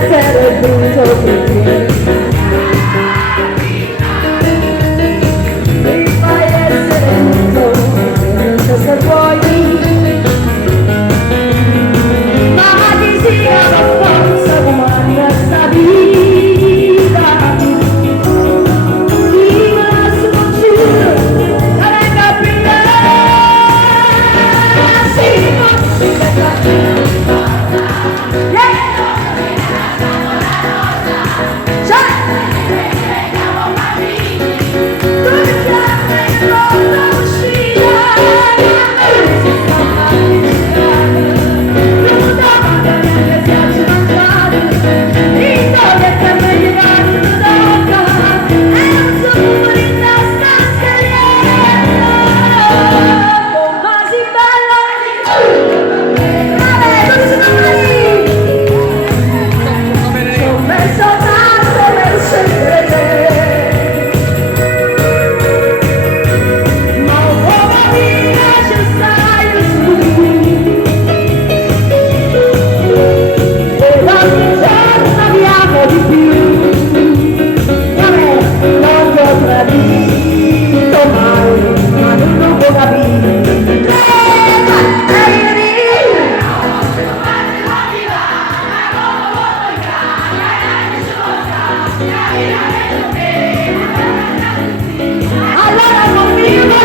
essere brutto perché mi fai essere brutto perché se vuoi, ma ti sia la forza umana sta vita, ti lascio giù la capire,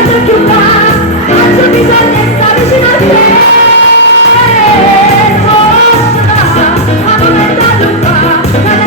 si può bisogna stare vicino a te, forza, ma non è tanto fa.